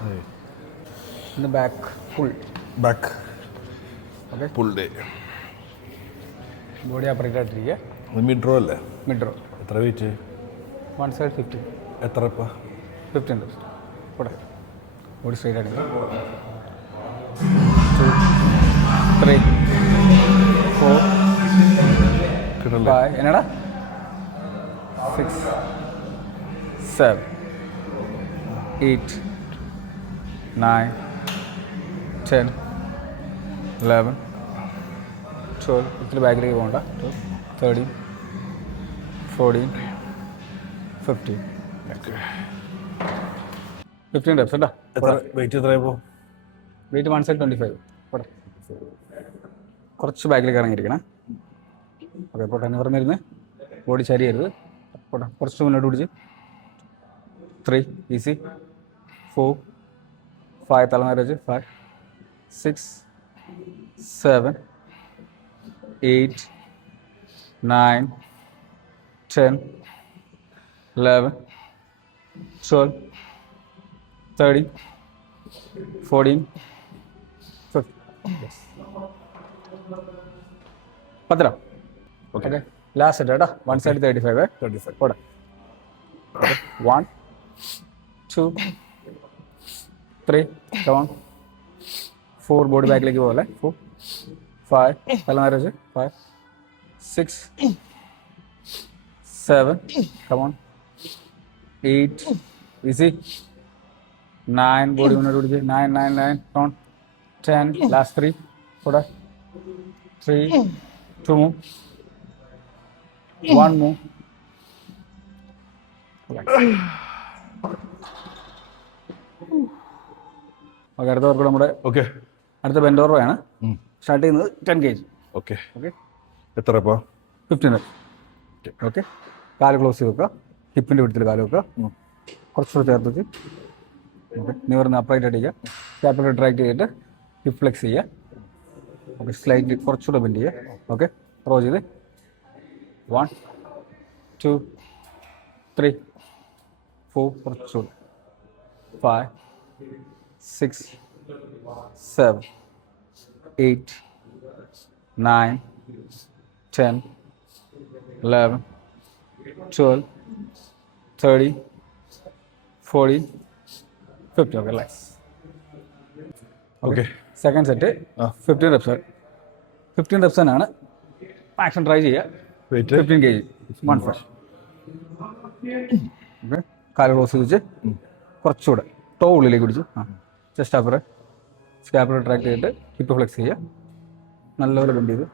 In the back, full. Back. Okay. Pull day. Body upright ആയിട്ടിരിക്കുക. Mid row അല്ലേ? Mid row. എത്ര weight? One side 50. എത്ര ഇപ്പം? 15 reps. കൂടെ ബോഡി സ്ട്രൈറ്റ് ആയിട്ട് 2 3 4 5 എന്നടാ 6 7 8 9 10 11 12 ഇത്തിരി ബാക്കിലേക്ക് പോകണ്ട 13 14 15 15 reps കേട്ടോ. വെയിറ്റ് എത്രയായപ്പോൾ? Weight 1 side 25. പോട്ടെ കുറച്ച് ബാക്കിലേക്ക് ഇറങ്ങിയിരിക്കണം. ഓക്കെ പോട്ടെ നിവർന്നിരുന്ന് ബോഡി ചരിയരുത്. പോട്ടെ കുറച്ച് മുന്നോട്ട് പിടിച്ച് 3 ഈസി 4 5 തലനേരം വെച്ച് 5 6 7 8 9 10 11 12 13 14 15 10 ഓക്കെ ലാസ്റ്റ് സെറ്റ് കേട്ടോ. 1 side 35 35. പോട്ടെ 1 2 3 come on 4 ബോഡി ബാക്കിലേക്ക് പോലെ 4 5 തലനേരം വെച്ച് 5 6 7 come on 8 easy 9 body മുന്നോട്ട് പിടിച്ച് 9 9 9 on 10 last 3 കൂടെ 3 2 move 1 move ഓക്കെ അടുത്ത വർക്ക് നമ്മുടെ ഓക്കെ അടുത്ത ബെൻഡോറോയാണ് സ്റ്റാർട്ട് ചെയ്യുന്നത് 10 kg. ഓക്കെ ഓക്കെ എത്ര ഇപ്പോൾ? 15 ഓക്കെ കാല് ക്ലോസ് ചെയ്ത് വെക്കുക. ഹിപ്പിൻ്റെ വിടത്തിൽ കാല് വെക്കുക. കുറച്ചുകൂടെ ചേർത്ത് വെച്ച് ഓക്കെ നിവർന്ന് അപ്രൈറ്റ് അടിക്കുക. ക്യാപിറ്റൽ ട്രാക്ട് ചെയ്തിട്ട് ഹിപ്പ് ഫ്ലെക്സ് ചെയ്യുക. ഓക്കെ സ്ലൈറ്റ് കുറച്ചുകൂടെ ബെൻഡ് ചെയ്യുക. ഓക്കെ റോ ചെയ്ത് 1 2 3 4 കുറച്ചുകൂടെ 5 6 7 8 9 10 11 12 13 14 15 okay relax. Okay second set 15 reps 15 reps ആണ് ആക്ഷൻ ട്രൈ ചെയ്യുക. വെയിറ്റ് 15 kg 1 5 ഓക്കെ കാല് ക്ലോസ് വെച്ച് കുറച്ചുകൂടെ ടോ ഉള്ളിലേക്ക് പിടിച്ച് ചെസ്റ്റ് അപ്പറെ സ്കാപ്പർ ട്രാക്ട് ചെയ്തിട്ട് ഹിപ്പ് ഫ്ലെക്സ് ചെയ്യുക. നല്ലപോലെ ബെൻഡ് ചെയ്ത്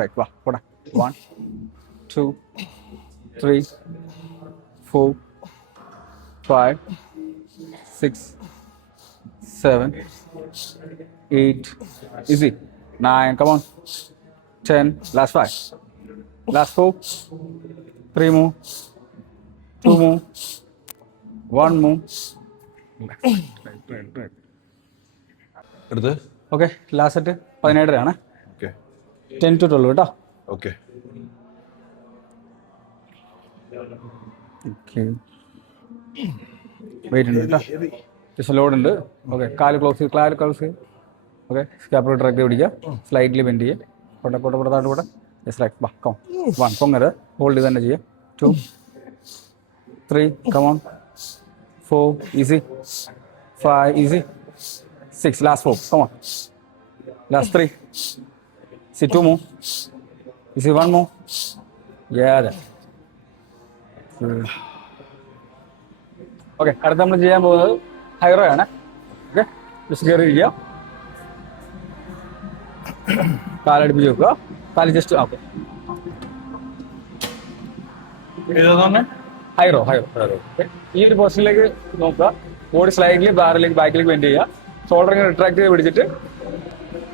റൈറ്റ് വാ പോടാ 1 2 3 4 5 6 7 8 easy 9 come on 10 last 5 last 4 3 more 2 more 1 more എടുത്ത് ഓക്കെ ലാസ്റ്റ് സെറ്റ് 17 ആണ്. ഓക്കെ 10 to 12 കേട്ടോ. ഓക്കെ ഓക്കെ വെയിറ്റ് ഉണ്ട് കേട്ടോ. ജസ്റ്റ് ലോഡ് ഉണ്ട്. ഓക്കെ കാല് ക്ലോസ് ചെയ്ത് ഓക്കെ സ്കാപ്പർ ട്രാക്ട് പിടിക്കുക. സ്ലൈറ്റ്ലി ബെൻഡ് ചെയ്യുക. പോട്ടെ പുറത്താട്ട് കൂടെ ജസ്റ്റ് ലൈക്ക് ബാ കം 1 പൊങ്ങരുത് ഹോൾഡ് ചെയ്ത് തന്നെ ചെയ്യുക. 2 3 come on 4 easy 5 easy 6 last 4 come on last 3 see 2 more easy 1 more yeah that okay അടുത്ത് നമ്മൾ ചെയ്യാൻ പോകുന്നത് ഹൈറോ ആണ്. ഓക്കെ ജസ്റ്റ് കയറി ഇരിക്കുക. കാലടിപ്പിച്ച് വെക്കുക. കാല് ജസ്റ്റ് ഓക്കെ ഏതാണ്? ഹൈറോ ഓക്കെ ഈ ഒരു പൊസിഷനിലേക്ക് നോക്കുക. ബോഡി സ്ലൈഡ്ലി ബാക്കിലേക്ക് ബെൻഡ് ചെയ്യുക. ഷോൾഡർ ഇങ്ങനെ റിട്രാക്ട് ചെയ്ത് പിടിച്ചിട്ട്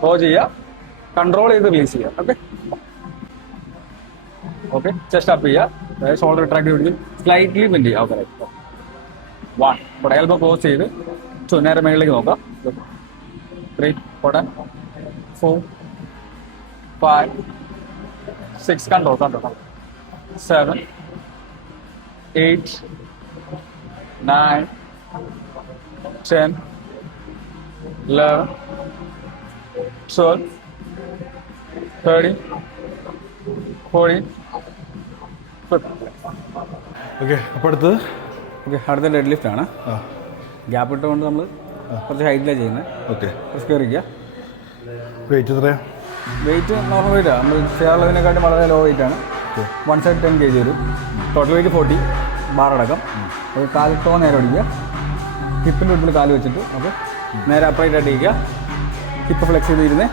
റോ ചെയ്യുക. കൺട്രോൾ ചെയ്ത് റിലീസ് ചെയ്യുക. ഓക്കെ ഓക്കെ ചെസ്റ്റ് അപ്പ് ചെയ്യുക. ഷോൾഡർ റിട്രാക്ട് ചെയ്ത് പിടിച്ച് സ്ലൈറ്റ്ലി ബെൻഡ് ചെയ്യുക. ഓക്കെ 1 ഇവിടെ എൽബോ ക്ലോസ് ചെയ്ത് 2 നേരെ മേളിലേക്ക് നോക്കാം. 3 ഇവിടെ 4 5 6 കൺട്രോൾ 7 8 9 10, 11, 12, 13, 14, 15. ഓക്കെ, അപ്പോൾ അടുത്തത് ഓക്കെ, അടുത്ത ഡെഡ് ലിഫ്റ്റ് ആണ്. ആ ഗ്യാപ്പ് ഇട്ടുകൊണ്ട് നമ്മൾ കുറച്ച് ഹൈറ്റിലാണ് ചെയ്യുന്നത്. ഓക്കെ. കയറിക്കുക. വെയിറ്റ് എത്രയാ? വെയിറ്റ് നോർമൽ വെയിറ്റ് ആണ്. നമ്മൾ ചെയ്യാനുള്ളതിനെക്കാട്ടും വളരെ ലോ വെയിറ്റ് ആണ്. വൺ സൈഡ് 10 kg വരും. ടോട്ടൽ വെയിറ്റ് 40 ബാർ അടക്കം. അത് കാലിട്ടോ നേരെ ഓടിക്കുക. ഹിപ്പിൻ്റെ ഉള്ളിൽ കാല് വെച്ചിട്ട് ഓക്കെ നേരെ അപ്രൈറ്റ് ആയിട്ട് ഇരിക്കുക. Hip flex ചെയ്തിരുന്നേ.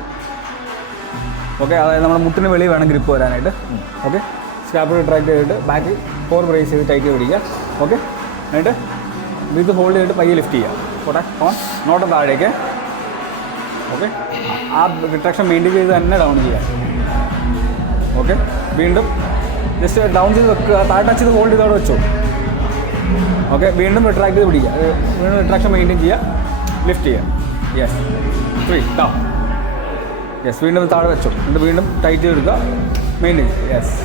ഓക്കെ, അതായത് നമ്മുടെ മുട്ടിന് വെളി വേണം ഗ്രിപ്പ് വരാനായിട്ട്. ഓക്കെ, സ്കാപ്പ് ട്രാക്ട് ചെയ്തിട്ട് ബാക്ക് 4 ബ്രേസ് ചെയ്ത് ടൈറ്റ് ചെയ്ത് പിടിക്കുക. ഓക്കെ, എന്നിട്ട് ബ്രീത്ത് ഹോൾഡ് ചെയ്തിട്ട് പയ്യെ ലിഫ്റ്റ് ചെയ്യുക. പോട്ടെ, ഓൺ നോട്ടം താഴേക്ക്. ഓക്കെ, ആ റിട്രാക്ഷൻ മെയിൻറ്റെയിൻ ചെയ്ത് തന്നെ ഡൗൺ ചെയ്യുക. ഓക്കെ, വീണ്ടും ജസ്റ്റ് ഡൗൺ ചെയ്ത് വെക്കുക. താഴെ ടച്ച് ചെയ്ത് ഹോൾഡ് ചെയ്ത് അവിടെ വെച്ചോ. ഓക്കെ, വീണ്ടും റിട്രാക്ട് ചെയ്ത് പിടിക്കുക. വീണ്ടും റിട്രാക്ഷൻ മെയിൻറ്റെയിൻ ചെയ്യുക. ലിഫ്റ്റ് ചെയ്യുക. Yes, 3 down. യെസ്, വീണ്ടും താഴെ വെച്ചോ. എന്നിട്ട് വീണ്ടും ടൈറ്റ് ചെയ്തെടുക്കുക. മെയിൻറ്റെയിൻ ചെയ്യുക. യെസ്,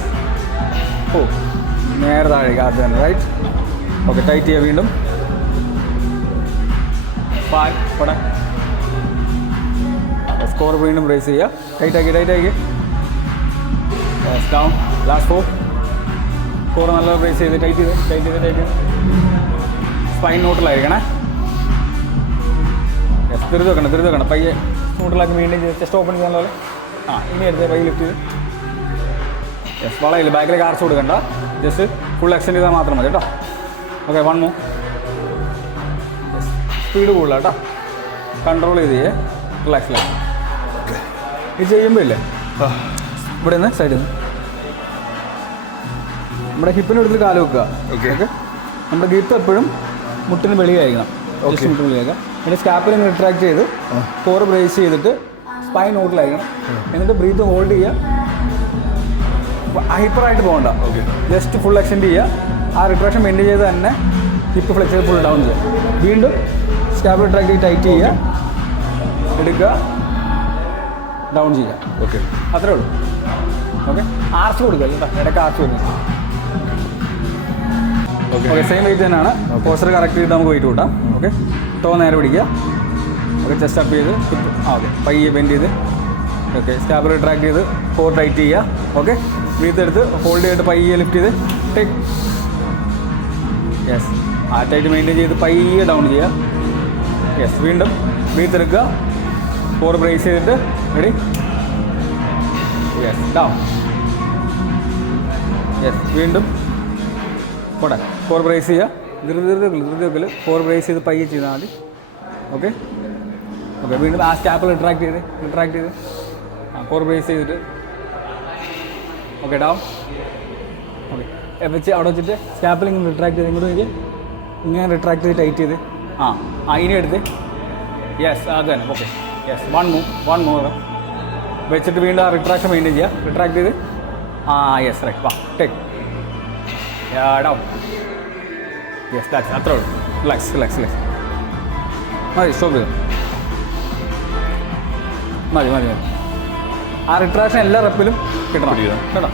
ഓ നേരെ താഴേക്ക് ആദ്യം തന്നെ. റൈറ്റ്. ഓക്കെ, ടൈറ്റ് ചെയ്യുക. വീണ്ടും 5 പോട്ടെ. സ്കോർ വീണ്ടും റേസ് ചെയ്യുക. ടൈറ്റാക്കി യെസ്, ഡൗൺ. ലാസ്റ്റ് 4. സ്കോർ നല്ല റേസ് ചെയ്ത് ടൈറ്റ് ചെയ്ത് സ്പൈൻ ന്യൂട്രലായിരിക്കണേ. യെസ്, തിരിച്ച് വെക്കണം. പയ്യെ ന്യൂട്രലാക്കി മെയിൻറ്റെയിൻ ചെയ്ത് ചെസ്റ്റ് ഓപ്പൺ ചെയ്യുന്ന പോലെ. ആ, ഇനി എടുത്ത് പയ്യെ ലിഫ്റ്റ് ചെയ്ത്. യെസ്, വളയില്ല. ബാക്കിലേക്ക് ആർച്ച് കൊടുക്കണ്ട. ജസ്റ്റ് ഫുൾ എക്സ്റ്റെൻഡ് ചെയ്താൽ മാത്രം മതി കേട്ടോ. Okay, 1 more. സ്പീഡ് കൂടുതലാണ് കേട്ടോ. കൺട്രോൾ ചെയ്ത് റിലാക്സ്. ഇത് ചെയ്യുമ്പോൾ ഇല്ലേ ഇവിടെ നിന്ന് സൈഡിൽ നിന്ന് നമ്മുടെ ഹിപ്പിൻ്റെ അടുത്ത് കാല് വെക്കുക. ഓക്കെ, നമ്മുടെ ഗ്രിപ്പ് എപ്പോഴും മുട്ടിന് വെളിയായിരിക്കണം. ജസ്റ്റ് മുട്ടിന് വെളിയാക്കുക. പിന്നെ സ്കാപ്പിൽ റിട്രാക്ട് ചെയ്ത് കോർ ബ്രേസ് ചെയ്തിട്ട് സ്പൈൻ ന്യൂട്രലായിരിക്കണം. എന്നിട്ട് ബ്രീത്ത് ഹോൾഡ് ചെയ്യുക. ഹൈപ്പറായിട്ട് പോകണ്ട. ജസ്റ്റ് ഫുൾ എക്സ്റ്റെൻഡ് ചെയ്യുക. ആ റിട്രാക്ഷൻ മെയിൻറ്റെയിൻ ചെയ്ത് തന്നെ ഹിപ്പ് ഫ്ലെക്സ് ചെയ്ത് ഫുൾ ഡൗൺ ചെയ്യുക. വീണ്ടും സ്കാപ്പ് റിട്രാക്ട് ചെയ്ത് ടൈറ്റ് ചെയ്യുക. എടുക്കുക, ഡൗൺ ചെയ്യുക. ഓക്കെ, അത്രേ ഉള്ളൂ. ഓക്കെ, ആർച്ച് കൊടുക്കുക കേട്ടോ. ഇടയ്ക്ക് ആർച്ച് കൊടുക്കുക. ഓക്കെ, സെയിം വെയിറ്റ് തന്നെയാണ്. പോസ്റ്റർ കറക്റ്റ് ചെയ്ത് നമുക്ക് വെയിറ്റ് കൂട്ടാം. ഓക്കെ, ടോ നേരെ പിടിക്കുക. ഓക്കെ, ചെസ്റ്റ് അപ്പ് ചെയ്ത് ഹിപ്പ് ഓക്കെ പയ്യെ ബെൻഡ് ചെയ്ത്. ഓക്കെ, സ്കാപ്പ് റിട്രാക്ട് ചെയ്ത് കോർ ടൈറ്റ് ചെയ്യുക. ഓക്കെ, ബ്രീത്ത് എടുത്ത് ഹോൾഡ് ചെയ്തിട്ട് പയ്യെ ലിഫ്റ്റ് ചെയ്ത് ടേക്ക്. യെസ്, ആ ടൈറ്റ് മെയിൻറ്റെയിൻ ചെയ്ത് പയ്യെ ഡൗൺ ചെയ്യുക. യെസ്, വീണ്ടും ബ്രീത്ത് എടുക്കുക. കോർ ബ്രേസ് ചെയ്തിട്ട് റെഡി. Yes, down. യെസ്, വീണ്ടും പോട്ടെ. കോർ ബ്രേസ് ചെയ്യുക. ധൃതി കോർ ബ്രേസ് ചെയ്ത് പയ്യെ ചെയ്താൽ മതി. ഓക്കെ, വീണ്ടും ആ സ്റ്റാപ്പിൽ റിട്രാക്ട് ചെയ്ത് കോർ ബ്രേസ് ചെയ്തിട്ട് ഓക്കെ ഡൗൺ. ഓക്കെ, വെച്ച് അവിടെ വെച്ചിട്ട് സ്റ്റാപ്പിൽ ഇങ്ങനെ റിട്രാക്ട് ചെയ്ത് ഇങ്ങനെ റിട്രാക്ട് ചെയ്ത് ടൈറ്റ് ചെയ്ത് ഇനി എടുത്ത് യെസ് അത് തന്നെ. ഓക്കെ, യെസ്, 1 more വെച്ചിട്ട് വീണ്ടും ആ റിട്രാക്ഷൻ മെയിൻറ്റെയിൻ ചെയ്യുക. റിട്രാക്ട് ചെയ്ത് യെസ് റൈറ്റ്. വാ, ടേക്ക് ഡൗൺ. യെസ്, ദാറ്റ്സ് അത്രേ ഉള്ളൂ. റിലാക്സ് മതി. സ്റ്റോപ്പ് ചെയ്തു. മതി. ആ റിട്രാക്ഷൻ എല്ലാ റെപ്പിലും കിട്ടണം കേട്ടോ.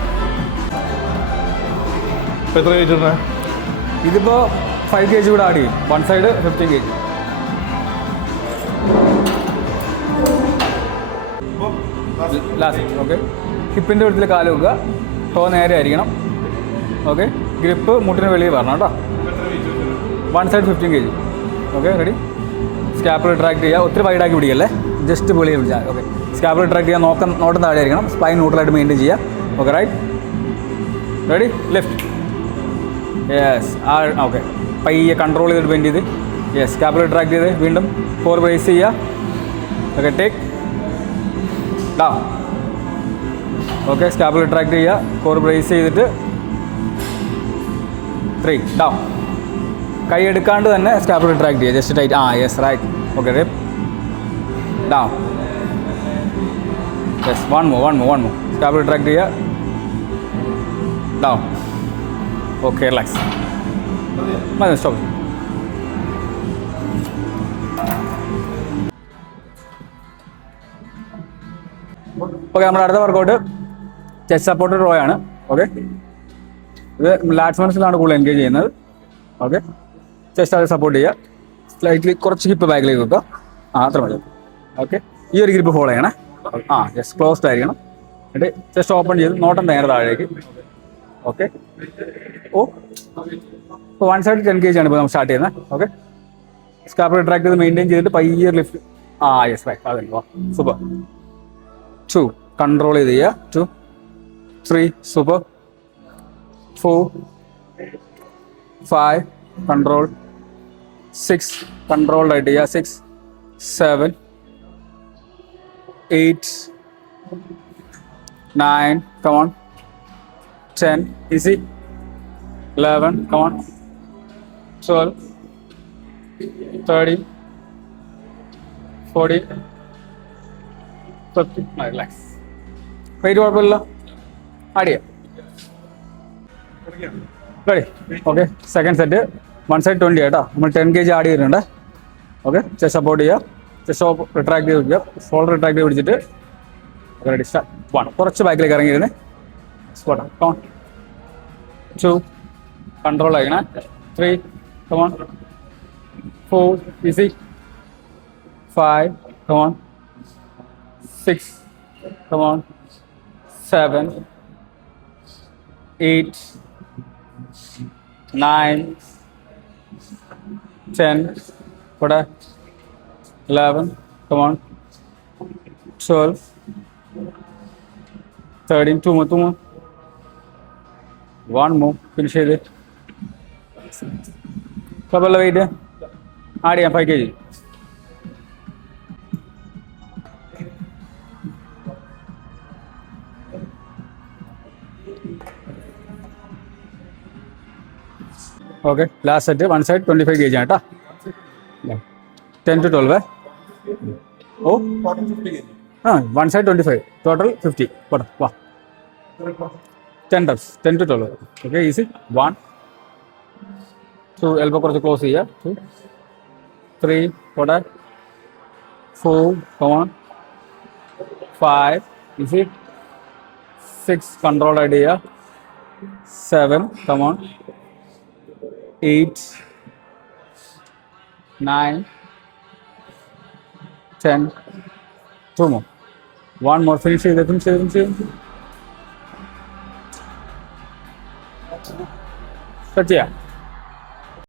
ഇപ്പോൾ എത്ര വെയിറ്റ് ഇടണേ? ഇതിപ്പോൾ 5 kg കൂടെ ആഡ് ചെയ്യും. One side 15 kg. Last. Okay, ഹിപ്പിൻ്റെ അടുത്തിൽ കാല് വെക്കുക. ടോ നേരെ ആയിരിക്കണം. ഓക്കെ, ഗ്രിപ്പ് മുട്ടിന് വെളിയിൽ വരണം കേട്ടോ. One side 15 kg. Okay, ready. Scap retract ചെയ്യുക. ഒത്തിരി വൈഡാക്കി പിടിക്കല്ലേ, ജസ്റ്റ് വെളിയിൽ പിടിച്ചാൽ. ഓക്കെ, സ്കാപ്പ് റിട്രാക്ട് ചെയ്യുക. നോട്ടം താഴെ ആയിരിക്കണം. സ്പൈൻ ന്യൂട്രലായിട്ട് മെയിൻറ്റെയിൻ ചെയ്യുക. Okay, right. Ready, left. Yes, okay, പയ്യെ കൺട്രോൾ ചെയ്തിട്ട് ബെൻഡ് ചെയ്ത്. യെസ്, സ്കാപ്പ് റിട്രാക്ട് ചെയ്ത് വീണ്ടും കോർ ബ്രേസ് ചെയ്യുക. Okay, take down. Okay, scap retract ചെയ്യുക. കോർ ബ്രേസ് ചെയ്തിട്ട് 3 ഡൗൺ. കൈ എടുക്കാണ്ട് തന്നെ സ്കാപ്പ് റിട്രാക്ട് ചെയ്യുക. Just tight. Yes right. Okay, rep down. Yes, one more. Scap retract ചെയ്യുക. ഡൗൺ. Okay, relax. മതി, സ്റ്റോപ്പ്. ഓക്കെ, നമ്മുടെ അടുത്ത വർക്കൗട്ട് ചെസ്റ്റ് സപ്പോർട്ടഡ് റോ ആണ്. ഓക്കെ, ഇത് ലാറ്റ്സ് മസിലാണ് കൂടുതൽ എൻഗേജ് ചെയ്യുന്നത്. ഓക്കെ, ചെസ്റ്റ് അത് സപ്പോർട്ട് ചെയ്യുക. സ്ലൈറ്റ്ലി കുറച്ച് ഹിപ്പ് ബാക്കിലേക്ക് വെക്കുക. അത്ര മതി. ഓക്കെ, ഈ ഒരു ഗ്രിപ്പ് ഫോളോ ചെയ്യണേ. ജസ്റ്റ് ക്ലോസ്ഡ് ആയിരിക്കണം. എന്നിട്ട് ജസ്റ്റ് ഓപ്പൺ ചെയ്ത് നോട്ടം നേരെ താഴേക്ക്. ഓക്കെ, ഇപ്പോൾ 1 സൈഡ് 10 kg ആണ് ഇപ്പോൾ നമ്മൾ സ്റ്റാർട്ട് ചെയ്യുന്നത്. ഓക്കെ, സ്കാപ്പുലർ ട്രാക്ക് ചെയ്ത് മെയിൻറ്റെയിൻ ചെയ്തിട്ട് പയ്യെ ലിഫ്റ്റ്. യെസ് റൈറ്റ്, അതന്നെ. വാ, സൂപ്പർ. 2 കൺട്രോൾ ചെയ്ത് ചെയ്യുക. 2 3 സൂപ്പർ. 4 5 കൺട്രോൾ. 6 കൺട്രോൾഡ് ആയിട്ട് ചെയ്യുക. 6 7 8 9 come on. 10 easy. 11 come on. 12 30 40 50. Relax. Wait കുഴപ്പമില്ല. ആഡ് ചെയ്യാം. Ready. Okay, second set. 1 side 20 കേട്ടോ. നമ്മൾ 10 kg ആഡ് ചെയ്തിട്ടുണ്ട്. ഓക്കെ, ചെസ്റ്റ് സപ്പോർട്ട് ചെയ്യുക. ചെസ്റ്റ് റിട്രാക്ട് ചെയ്ത് പിടിക്കുക. ഷോൾഡർ റിട്രാക്ട് ചെയ്ത് പിടിച്ചിട്ട് റെഡി. സ്റ്റാർട്ട്. 1 കുറച്ച് ബാക്കിലേക്ക് ഇറങ്ങിയിരുന്നേ. സ്പോട്ട്. കമോൺ. 2 കൺട്രോൾ ആയിക്കണേ. 3 കമോൺ. 4 ഈസി. 5 കമോൺ. 6 കമോൺ. 7 8 9 10 ഇവിടെ 11 കമോൺ. 12 13 2 more. 1 more. ഫിനിഷ് ചെയ്ത് കുഴപ്പമില്ല. വെയിറ്റ് ആഡ് ചെയ്യാം. 5 kg. Okay, last set. 1 side 25 kg ആണ് കേട്ടോ. 10 to 12. 1 side 25 total 50. പോട്ടെ, വാ. 10 reps. 10 to 12. Okay, easy. 1 2 elbow കുറച്ച് ക്ലോസ് ചെയ്യുക. 2 3 പോട്ടെ. 4 കമോൺ. 5 ഈസി. 6 കൺട്രോൾ ആയിട്ട് ചെയ്യുക. 7 കമോൺ. 8 9 10 2 more. 1 more. ഫിനിഷ് ചെയ്ത് കട്ട് ചെയ്യാം.